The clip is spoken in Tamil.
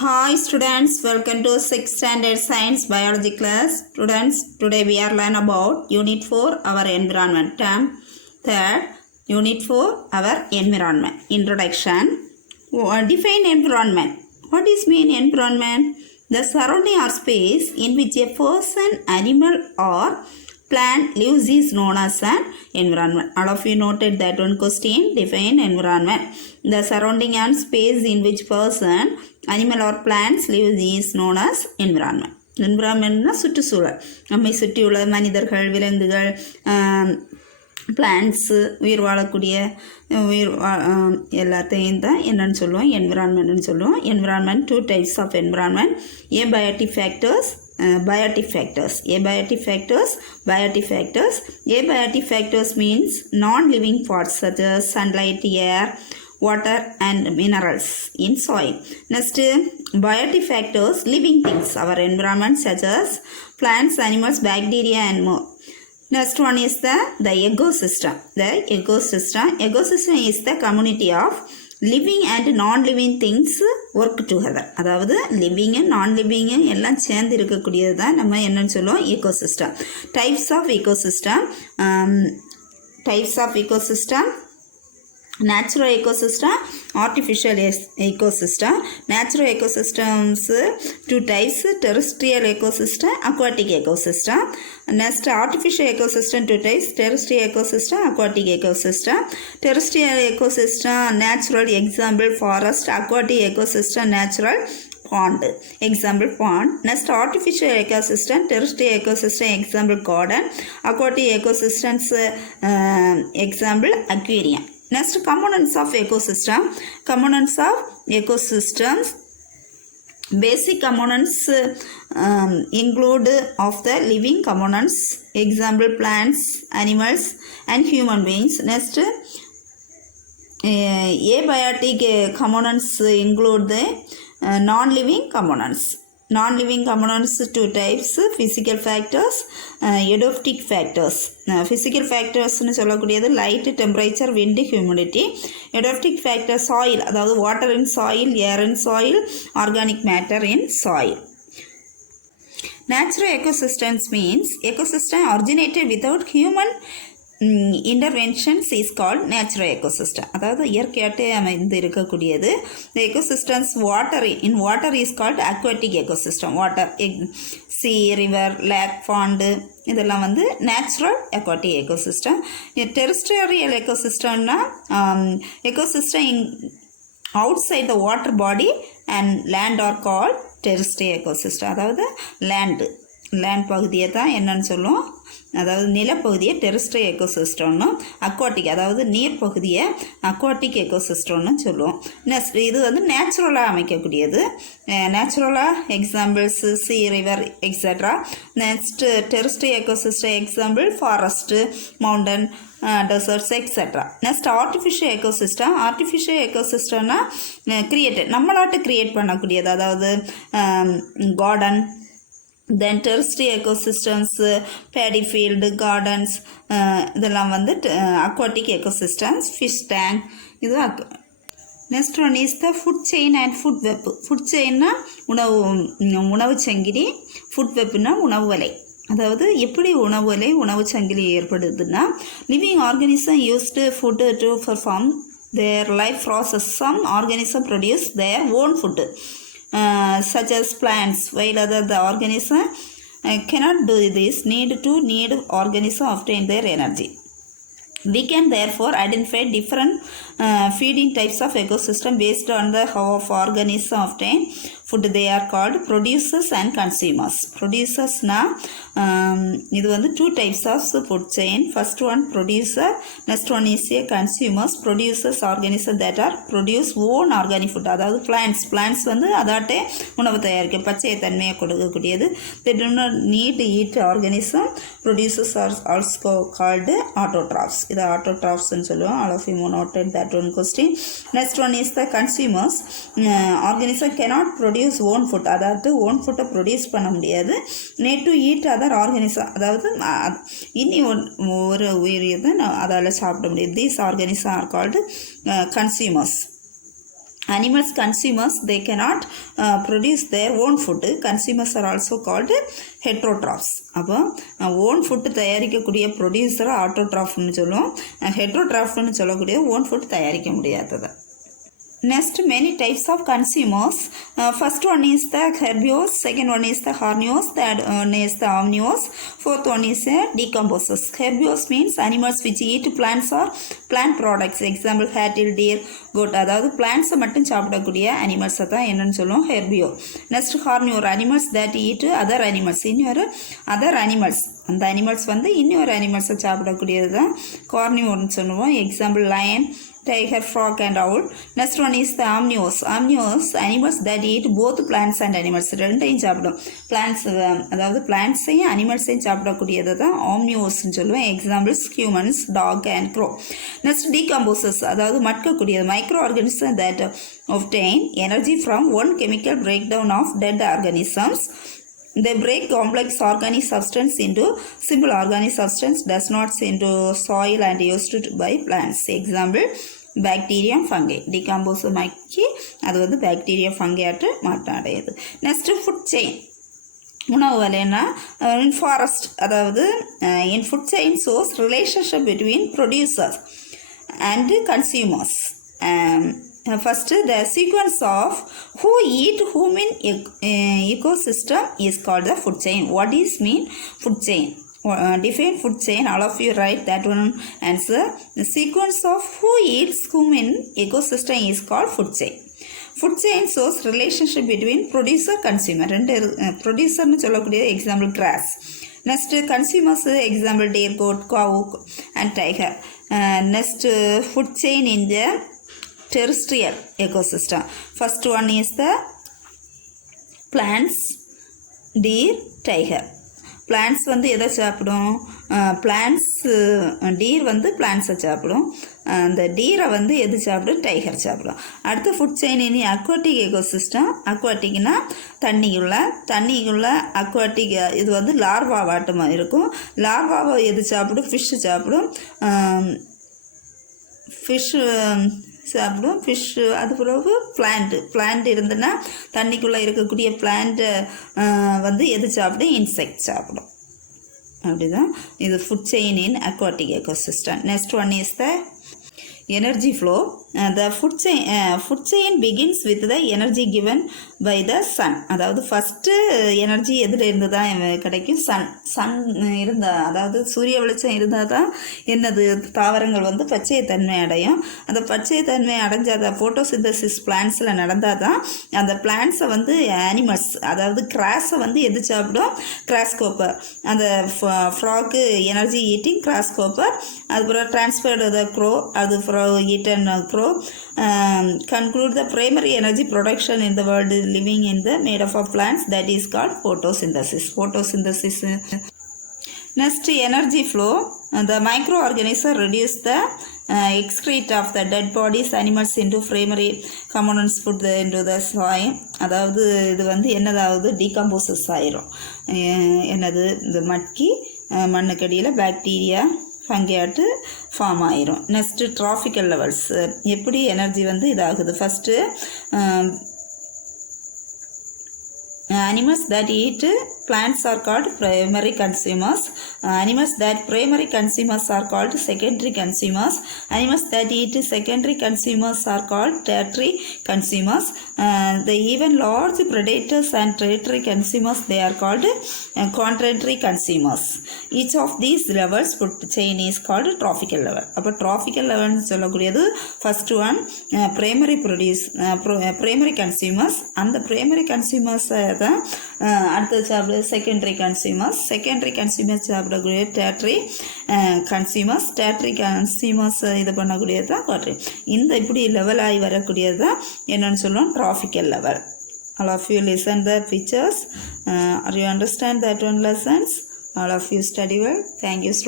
Hi students, welcome to 6th standard science biology class. Students, today we are learn about unit 4 our environment. Term 3rd unit 4 our environment. Introduction. Define environment. What is mean environment? The surrounding or space in which a person, animal or plant lives is known as an environment. All of you noted that one question. Define environment. The surrounding and space in which person, animal or plants lives is known as environment. என்விரான்மெண்ட்னா சுற்றுச்சூழல், நம்மை சுற்றியுள்ள மனிதர்கள், விலங்குகள், பிளான்ட்ஸு, உயிர் வாழக்கூடிய எல்லாத்தையும் தான் என்னன்னு சொல்லுவோம், என்விரான்மெண்ட்னு சொல்லுவோம். Environment, two types of environment. abiotic factors, biotic factors. Abiotic factors, biotic factors. Abiotic factors means non-living parts such as sunlight, air, water and minerals in soil. Next, biotic factors, living things, our environment such as plants, animals, bacteria and more. Next one is the ecosystem. The ecosystem. Ecosystem is the community of living and non-living things work together. அதாவது living and non-living எல்லாம் சேர்ந்து இருக்கக்கூடியது தான் நம்ம என்னன்னு சொல்லுவோம், ecosystem. Types of ecosystem. Types of ecosystem. Natural ecosystem, artificial ecosystem. Natural ecosystems, two types, terrestrial ecosystem, aquatic ecosystem. Next, artificial ecosystem, two types, terrestrial ecosystem, aquatic ecosystem. Terrestrial ecosystem, natural, example forest. Aquatic ecosystem, natural, pond, example pond. Next, artificial ecosystem, terrestrial ecosystem, example garden. Aquatic ecosystems, example aquarium. Next, components of ecosystem. Components of ecosystems. Basic components include of the living components, example plants, animals and human beings. Next, abiotic components include the non-living components. Non-living components, two types, physical factors, edaphic factors. Physical factors னு சொல்லக்கூடியது light, temperature, wind, humidity. Edaphic factor, soil, அதாவது water in soil, air in soil, organic matter in soil. Natural ecosystems means ecosystem originated without human interventions is called natural ecosystem. அதாவது இயற்கையாட்டே அமைந்து இருக்கக்கூடியது. The ecosystems in water is called aquatic ecosystem. Water, sea, river, lake, pond, இதெல்லாம் வந்து natural aquatic ecosystem. Terrestrial ecosystemனா ecosystem outside the water body and land are called terrestrial ecosystem. அதாவது land பகுதியை தான் என்னன்னு சொல்லுவோம், அதாவது நிலப்பகுதியை டெரெஸ்ட்ரியல் எக்கோசிஸ்டம்னு, அக்வாட்டிக் அதாவது நீர் பகுதியை அக்வாட்டிக் எக்கோசிஸ்டம்னு சொல்லுவோம். நெக்ஸ்ட், இது வந்து நேச்சுரலாக அமைக்கக்கூடியது. நேச்சுரலாக examples sea, river etcetera. Next, terrestrial ecosystem example forest, mountain, deserts etcetera. Next, artificial ecosystem. Artificial எக்கோசிஸ்டம்னா கிரியேட்டட், நம்மளாட்டு கிரியேட் பண்ணக்கூடியது, அதாவது garden. Then terrestrial ecosystems, paddy field, gardens, இதெல்லாம் வந்து aquatic ecosystems, fish tank. இது next one is the food chain and food web. Food chainனா உணவு சங்கிலி, food webனா உணவு வலை. அதாவது எப்படி உணவு சங்கிலி ஏற்படுதுன்னா, living organism used food to perform their life process. Some organism produce their own food, such as plants, while the organism cannot do this, need organism obtain their energy. We can therefore identify different feeding types of ecosystem based on the how of organism obtain food. They are called producers and consumers. Producers na இது வந்து two types of food chain. First one producer, next one is a consumers. Producers organism that are produce own organic food, அதாவது plants வந்து அதாட்டே உணவு தயாரிக்க பச்சை தன்மையை கொடுக்கக்கூடியது. They do not need to eat organism. Producers are also called autotrophs. இது autotrophs னு சொல்லுவோம். All of you noted that one question. Next one is the consumers. Organism cannot produce own food, அதாவது own food produce பண்ண முடியாது. need to eat other organism, அதாவது இனி ஒரு உயிரியை தான் அதால் சாப்பிட முடியாது. These organisms are called consumers. animals consumers, they cannot produce their own food. Consumers are also called heterotrophs. அப்போ ஓன் ஃபுட்டு தயாரிக்கக்கூடிய ப்ரொடியூசரை ஆட்டோட்ராஃப்னு சொல்லுவோம். ஹெட்ரோட்ராஃப்னு சொல்லக்கூடிய ஓன் ஃபுட் தயாரிக்க முடியாதது. Next, many types of consumers. First one is the herbivores, second one is the carnivores, third one is the omnivores, fourth one is decomposers. Herbivores means animals which eat plants or plant products. Example, cattle, deer, goat. அதாவது plants மட்டும் சாப்பிடக்கூடிய animals தான் என்னன்னு சொல்லுவோம் herbivore. Next, carnivore, animals that eat other animals. இன்னொரு other animals. அந்த animals வந்து இன்னொரு animals சாப்பிடக்கூடியது தான் carnivoreன்னு சொல்லுவோம். Example, lion, tiger, frog and owl. Next one is the omnivores. Omnivores, animals that eat both plants and animals. ரெண்டையும் சாப்பிடும். Plants, அதாவது பிளான்ட்ஸையும் அனிமல்ஸையும் சாப்பிடக்கூடியது தான் omnivoresன்னு சொல்லுவேன். Examples, humans, dog and crow. Next, decomposers, அதாவது மட்கக்கூடியது. Microorganisms that obtain energy from one chemical breakdown of dead organisms. They break complex organic substance into simple organic substance, does not into soil and used by plants. Example, bacteria, fungi. Decompose மக்கி அது வந்து bacteria, fungi ஆட்டு மாற்றம் அடையுது. Next, food chain. உணவு வலைன்னா in forest, அதாவது in food chain shows relationship between producers and consumers. First, the sequence of who eat whom in ecosystem is called the food chain. What is mean food chain? Define food chain. All of you write that one answer. The sequence of who eats whom in ecosystem is called food chain. Food chain shows relationship between producer consumer. ரெண்டு ப்ரொடியூசர்னு சொல்லக்கூடிய example cross. Next, consumers example deer, goat, cow and tiger. Next, food chain in the terrestrial ecosystem. First one is the plants, deer, tiger. Plants வந்து எதை சாப்பிடும்? பிளான்ட்ஸ், டீர் வந்து பிளான்ட்ஸை சாப்பிடும். அந்த டீரை வந்து எது சாப்பிடும்? டைகர் சாப்பிடும். அடுத்த ஃபுட் செயின் இனி அக்வாட்டிக் எக்கோசிஸ்டம். அக்வாட்டிக்னா தண்ணிக்குள்ள அக்வாட்டிக், இது வந்து லார்வா வாட்டமாக இருக்கும். லார்வாவை எது சாப்பிடும்? ஃபிஷ்ஷு சாப்பிடும். ஃபிஷ்ஷு சாப்பிடும். ஃபிஷ்ஷு, அது பிறகு பிளான்ட் இருந்துன்னா தண்ணிக்குள்ளே இருக்கக்கூடிய பிளான்ட்டு வந்து எது சாப்பிடும்? இன்செக்ட் சாப்பிடும். அப்படிதான் இது food chain in aquatic ecosystem. Next one is the energy flow. The food chain begins with the energy given by the sun. அதாவது ஃபஸ்ட்டு எனர்ஜி எதில் இருந்து தான் கிடைக்கும்? சன் இருந்தால், அதாவது சூரிய வெளிச்சம் இருந்தால் தான் என்னது தாவரங்கள் வந்து பச்சைத்தன்மை அடையும். அந்த பச்சைத்தன்மை அடைஞ்சால் தான் ஃபோட்டோசிந்தசிஸ் பிளான்ஸில் நடந்தால் தான் அந்த பிளான்ஸை வந்து அனிமல்ஸ், அதாவது கிராஸை வந்து எது சாப்பிடும்? கிராஸ்கோப்பர். அந்த ஃப்ராக்கு எனர்ஜி ஈட்டிங் கிராஸ்கோப்பர். அதுக்கப்புறம் டிரான்ஸ்ஃபர்டு த க்ரோ, அது eaten crow. Conclude the primary energy production in the world is living in the made up of plants, that is called photosynthesis. Next, energy flow. The microorganisms reduce the excrete of the dead bodies animals into primary components put into the soil. அதாவது இது வந்து என்னதாவது டீகம்போசஸ் ஆயிரும். என்னது இந்த மக்கி மண்ணுக்கடியில் பாக்டீரியா ஃபங்கியாட்டு ஃபார்ம் ஆயிரும். நெக்ஸ்ட்டு ட்ராஃபிக்கல் லெவல்ஸ், எப்படி எனர்ஜி வந்து இதாகுது? First animals that eat plants are called primary consumers. Animals that primary consumers are called secondary consumers. Animals that eat secondary consumers are called tertiary consumers. The even large predators and tertiary consumers, they are called quaternary consumers. Each of these levels food chain is called trophical level. அப்போ trophical level சொல்லக்கூடியது first one primary consumers. அந்த primary consumers தான் அடுத்த சாப்பிட செகண்டரி கன்சியூமர்ஸ் சாப்பிடக்கூடிய டேட்ரி கன்சியூமர்ஸ் இது பண்ணக்கூடியது தான் குவாட்ரி. இந்த இப்படி லெவல் ஆகி வரக்கூடியது தான் என்னென்னு சொல்லுவோம்? Tropical level. All of you listen the pictures. Are you understand that one lessons? All of you study well. Thank you, students.